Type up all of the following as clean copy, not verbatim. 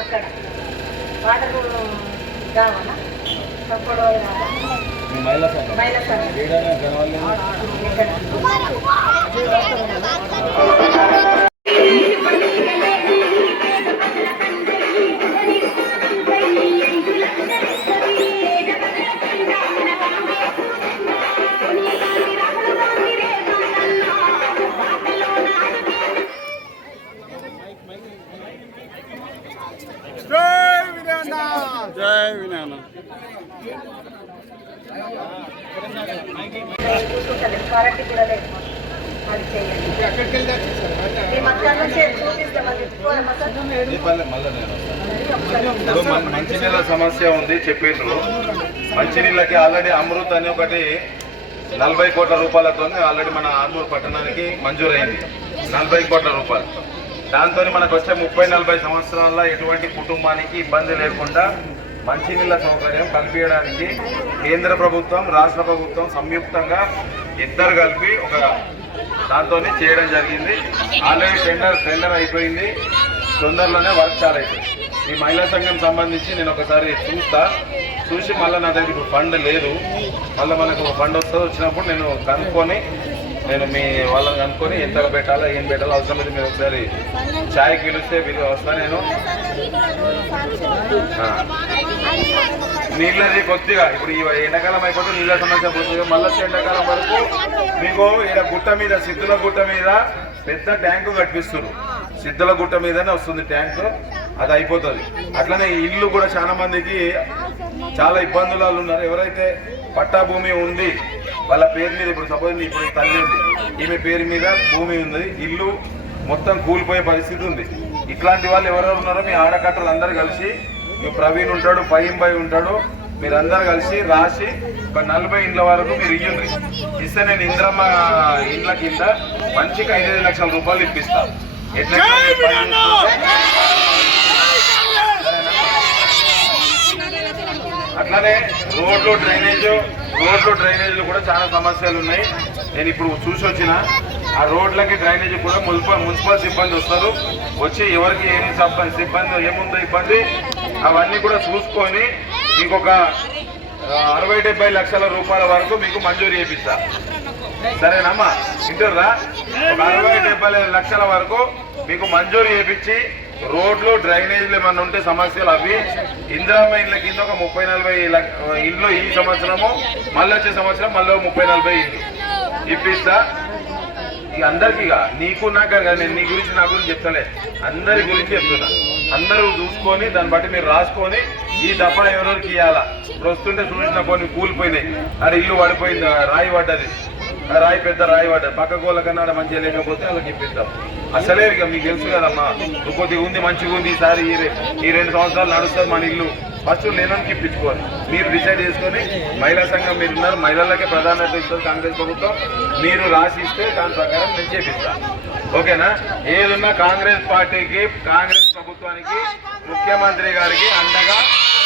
అక్కడ వాటర్ కావాలా తప్పుడు జై వినాయన కరెంట్ కూడా లేదు అది చేయండి మంచినీళ్ళ సమస్య ఉంది చెప్పిండ్రు. మంచినీళ్ళకి ఆల్రెడీ అమృత్ అని ఒకటి 40 కోట్ల రూపాయలతో ఆల్రెడీ మన ఆర్మూర్ పట్టణానికి మంజూరైంది. 40 కోట్ల రూపాయలు. దాంతో మనకు వచ్చే 30-40 సంవత్సరాల ఎటువంటి కుటుంబానికి ఇబ్బంది లేకుండా మంచినీళ్ళ సౌకర్యం కల్పించడానికి కేంద్ర ప్రభుత్వం రాష్ట్ర ప్రభుత్వం సంయుక్తంగా ఇద్దరు కలిపి ఒక దాంతో చేయడం జరిగింది. ఆల్రెడీ టెండర్ అయిపోయింది. తొందరలోనే వర్క్ చాలు అవుతుంది. ఈ మహిళా సంఘం సంబంధించి నేను ఒకసారి చూసి మళ్ళీ నా దగ్గర ఇప్పుడు ఫండ్ లేదు. మళ్ళీ మనకు ఫండ్ వచ్చినప్పుడు నేను కనుక్కొని మీ వాళ్ళని కనుక్కొని ఎంత పెట్టాలో ఏం పెట్టాలో అవసరమైతే మీరు ఒకసారి ఛాయ్ పిలిస్తే మీరు వస్తా. నేను నీళ్ళది కొద్దిగా ఇప్పుడు ఈ ఎండాకాలం అయిపోతే నీళ్ళ సమస్య పోతుంది. మళ్ళీ ఎండాకాలం వరకు మీకు ఇక్కడ గుట్ట మీద సిద్ధుల గుట్ట మీద పెద్ద ట్యాంకు కట్టిస్తున్నారు. సిద్ధుల గుట్ట మీదనే వస్తుంది ట్యాంకు, అది అయిపోతుంది. అట్లనే ఇల్లు కూడా చాలా మందికి చాలా ఇబ్బందులు ఉన్నారు. ఎవరైతే పట్టా భూమి ఉంది వాళ్ళ పేరు మీద, ఇప్పుడు సపోజ్ ఇప్పుడు తల్లి ఉంది, ఈమె పేరు మీద భూమి ఉంది, ఇల్లు మొత్తం కూలిపోయే పరిస్థితి ఉంది. ఇట్లాంటి వాళ్ళు ఎవరెవరు ఉన్నారో మీ ఆడకట్టలు అందరూ కలిసి, మీ ప్రవీణ్ ఉంటాడు, పయ్యంబాయి ఉంటాడు, మీరందరూ కలిసి రాసి ఒక 40 ఇండ్ల వరకు మీరు ఇయ్యండి. ఇస్తే నేను ఇంద్రమ్మ ఇండ్ల కింద మంచిగా 5-5 లక్షల రూపాయలు ఇప్పిస్తా. ఎట్లా అట్లానే రోడ్లు డ్రైనేజీలు కూడా చాలా సమస్యలు ఉన్నాయి. నేను ఇప్పుడు చూసి వచ్చిన ఆ రోడ్లకి డ్రైనేజీ కూడా మున్సిపల్ సిబ్బంది వస్తారు. వచ్చి ఎవరికి ఏం సిబ్బంది ఏముందో ఇబ్బంది అవన్నీ కూడా చూసుకొని మీకు ఒక 60-70 లక్షల రూపాయల వరకు మీకు మంజూరు చేపిస్తా. సరేనమ్మా, వింటుర్రా? ఒక 60-70 లక్షల వరకు మీకు మంజూరు చేపించి రోడ్లు డ్రైనేజీలు ఏమన్నా ఉంటే సమస్యలు అవి ఇందిరామ్మ ఇండ్ల కింద ఒక 30-40 ఇండ్లు ఈ సంవత్సరము, మళ్ళీ వచ్చే సంవత్సరం మళ్ళీ 30-40 ఇండ్లు ఇప్పిస్తా. ఇక అందరికీ నీకు నాకు నేను నీ గురించి నా గురించి చెప్తాలే, అందరి గురించి చెప్తున్నా. అందరూ చూసుకొని దాన్ని బట్టి మీరు రాసుకొని ఈ దఫా ఎవరెవరికి ఇవ్వాలా. ఇప్పుడు వస్తుంటే చూసిన కొన్ని కూలిపోయినాయి, అది ఇల్లు పడిపోయింది, రాయి పడ్డది, రాయి పెద్ద రాయి పడ్డది, పక్క గోళ్ళ కన్నా మంచిగా లేకపోతే వాళ్ళకి ఇప్పిస్తాం. అసలే ఇక మీకు తెలుసు కదమ్మా, కొద్దిగా ఉంది మంచిగా ఉంది, ఈసారి ఈ 2 సంవత్సరాలు నడుస్తుంది మన ఇల్లు, ఫస్ట్ లేనోనికి ఇప్పించుకోవాలి. మీరు డిసైడ్ చేసుకొని మహిళా సంఘం మీరు ఉన్నారు, మహిళలకే ప్రాధాన్యత ఇస్తుంది కాంగ్రెస్ ప్రభుత్వం, మీరు రాసి ఇస్తే దాని ప్రకారం నేను చేపిస్తాను. ఓకేనా? ఏదున్నా కాంగ్రెస్ పార్టీకి, కాంగ్రెస్ ప్రభుత్వానికి, ముఖ్యమంత్రి గారికి అండగా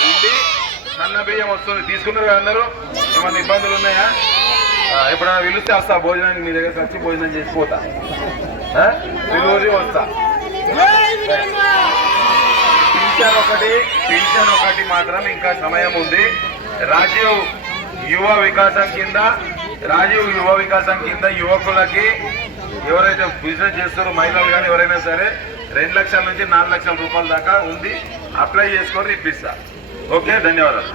ఉండి సన్న బియ్యం వస్తుంది. తీసుకున్నారు కదా అందరూ? ఏమన్నా ఇబ్బందులు ఉన్నాయా? ఎప్పుడైనా పిలిస్తే వస్తా, భోజనానికి మీ దగ్గరకు వచ్చి భోజనం చేసిపోతా, పిలువరి వస్తా. పింఛన్ ఒకటి మాత్రం ఇంకా సమయం ఉంది. రాజీవ్ యువ వికాసం కింద యువకులకి ఎవరైతే బిజినెస్ చేస్తారో మహిళలు కానీ ఎవరైనా సరే 2 లక్షల నుంచి 4 లక్షల రూపాయల దాకా ఉంది. అప్లై చేసుకొని ఇప్పిస్తా. ఓకే, ధన్యవాదాలు.